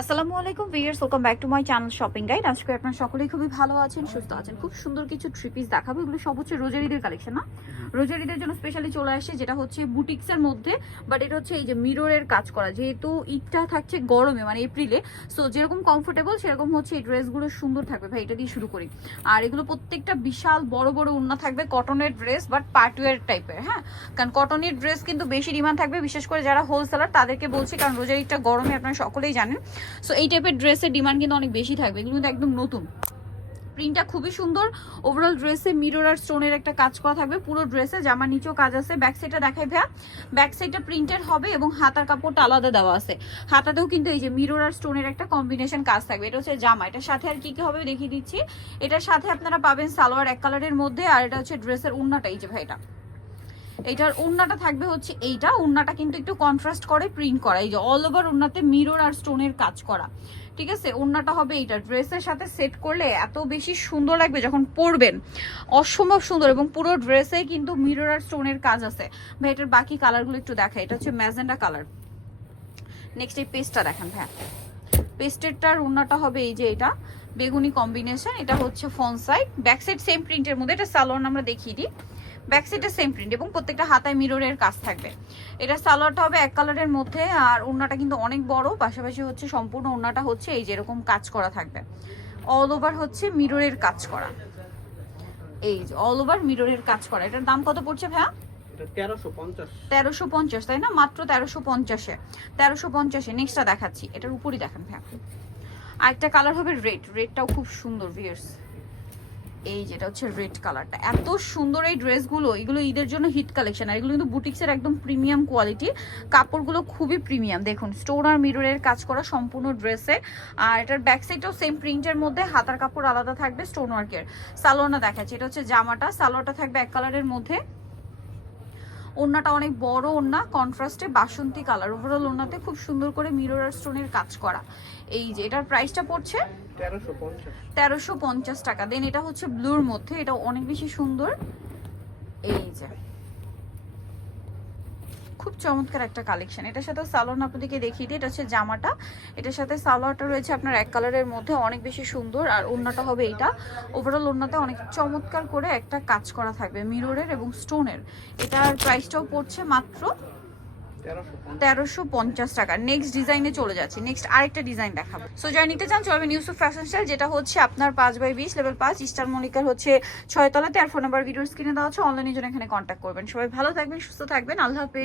আসসালামু আলাইকুম viewers, welcome back to my channel shopping guide. আজকে আপনারা সকলেই খুবই ভালো আছেন, সুস্থ আছেন। খুব সুন্দর কিছু থ্রি পিস দেখাবো। এগুলো সব হচ্ছে রোজারিদের কালেকশন না, রোজারিদের জন্য স্পেশালি চলে আসে, যেটা হচ্ছে বুটিক্সের মধ্যে। বাট এটা হচ্ছে এই যে মিররের কাজ করা, যেহেতু ঈদটা থাকছে গরমে মানে এপ্রিলে, সো যেরকম কমফোর্টেবল সেরকম হচ্ছে এই ড্রেসগুলো সুন্দর থাকবে। ভাই এটা দিয়ে শুরু করি। আর এগুলো প্রত্যেকটা বিশাল বড় বড় ওড়না থাকবে, কটনের ড্রেস বাট পার্টওয়্যার টাইপের। হ্যাঁ, কারণ কটনের ড্রেস কিন্তু বেশি ডিমান্ড থাকবে, বিশেষ করে যারা হোলসেলার তাদেরকে বলছি, কারণ রোজারিটা গরমে আপনারা সকলেই জানেন। সো এই টাইপের ড্রেসের ডিমান্ড কিন্তু অনেক বেশি থাকবে। এগুলো কিন্তু একদম নতুন, প্রিন্টটা খুবই সুন্দর। ওভারঅল ড্রেসে মিরর আর স্টোনের একটা কাজ করা থাকবে পুরো ড্রেসে। জামার নিচেও কাজ আছে। ব্যাক সাইডটা দেখাই ভাইয়া, ব্যাক সাইডটা প্রিন্টেড হবে এবং হাতার কাপড়টা আলাদা দেওয়া আছে। হাতাতেও কিন্তু এই যে মিরর আর স্টোনের একটা কম্বিনেশন কাজ থাকবে। এটা হচ্ছে জামা, এটার সাথে আর কি কি হবে দেখিয়ে দিচ্ছি। এটার সাথে আপনারা পাবেন সালোয়ার এক কালারের মধ্যে, আর এটা হচ্ছে ড্রেসের ওড়নাটা। এই যে ভাই এটার ওড়নাটা থাকবে হচ্ছে এইটা। ওড়নাটা কিন্তু একটু কন্ট্রাস্ট করে প্রিন্ট করা, এই যে অল ওভার ওড়নাতে মিরর আর স্টোনের কাজ করা। ঠিক আছে, ওড়নাটা হবে এইটা। ড্রেসের সাথে সেট করলে এত বেশি সুন্দর লাগবে যখন পরবেন, অসম্ভব সুন্দর। এবং পুরো ড্রেসে কিন্তু মিরর আর স্টোনের কাজ আছে। ভাই এটার বাকি কালারগুলো একটু দেখাই। এটা হচ্ছে ম্যাজেন্ডা কালার। নেক্সট এই পেস্টটা দেখেন ভাই, পেস্টেরটার ওড়নাটা হবে এই যে এটা বেগুনি কম্বিনেশন। এটা হচ্ছে front side, back side same প্রিন্টের মধ্যে। এটা সালোয়ার আমরা দেখিয়ে দিই। ব্যাক সাইডে সেম প্রিন্ট এবং প্রত্যেকটা হাতায় মিররের কাজ থাকবে। এটা সালোয়ারটা হবে এক কালারের মধ্যে, আর ওড়নাটা কিন্তু অনেক বড়। পাশাপাশি হচ্ছে সম্পূর্ণ ওড়নাটা হচ্ছে এই যেরকম কাজ করা থাকবে, অল ওভার হচ্ছে মিররের কাজ করা। এই যে অল ওভার মিররের কাজ করা। এটার দাম কত পড়ছে ভাইয়া? 1350, তাই না? মাত্র 1350-এ। 1350-এ নেক্সটটা দেখাচ্ছি। এটার উপরই দেখেন ভাইয়া, আরেকটা কালার হবে রেড। রেডটাও খুব সুন্দর ভিউয়ার্স। এই যেটা হচ্ছে রেড কালারটা, এত সুন্দর এই ড্রেসগুলো। এগুলো ঈদের জন্য হিট কালেকশন, আর এগুলো কিন্তু বুটিক্সের একদম প্রিমিয়াম কোয়ালিটি। কাপড়গুলো খুবই প্রিমিয়াম। দেখুন স্টোন আর মিররের কাজ করা সম্পূর্ণ ড্রেসে। আর এটার ব্যাক সাইডটাও সেম প্রিন্টের মধ্যে, হাতার কাপড় আলাদা থাকবে স্টোন ওয়ার্কের। সালোয়ারটা দেখাচ্ছি। এটা হচ্ছে জামাটা, সালোয়ারটা থাকবে এক কালারের মধ্যে। ওড়নাটা অনেক বড় ওড়না, কন্ট্রাস্টে বাসন্তী কালার। ওভারঅল ওড়নাতে খুব সুন্দর করে মিরর আর স্টোনের কাজ করা। এই যে এটার প্রাইসটা পড়ছে 1350 টাকা। দেন এটা হচ্ছে ব্লুর মধ্যে, এটা অনেক বেশি সুন্দর। এই যে খুব চমৎকার একটা কালেকশন। এটার সাথে সালোয়ার আপনাদেরকে দেখিয়ে দিই। এটা হচ্ছে জামাটা, এটার সাথে সালোয়ারটা রয়েছে আপনার এক কালারের মধ্যে, অনেক বেশি সুন্দর। আর ওড়নাটা হবে এইটা। ওভারঅল ওড়নাতে অনেক চমৎকার করে একটা কাজ করা থাকবে মিররের এবং স্টোনের। এটার প্রাইসটাও পড়ছে মাত্র 1350 টাকা। নেক্সট ডিজাইনে চলে যাচ্ছি। নেক্সট আরেকটা ডিজাইন দেখাবো। সো যারা নিতে চান চলবেন ইউসুফ ফ্যাশন স্টাইল, যেটা হচ্ছে আপনার 5/20 লেভেল 5 ইস্টার মনিকার হচ্ছে 6 তলাতে। আর ফোন নাম্বার ভিডিওর স্ক্রিনে দেওয়া আছে, অনলাইনের জন্য এখানে কন্ট্যাক্ট করবেন। সবাই ভালো থাকবেন, সুস্থ থাকবেন, আল্লাহ হাফেজ।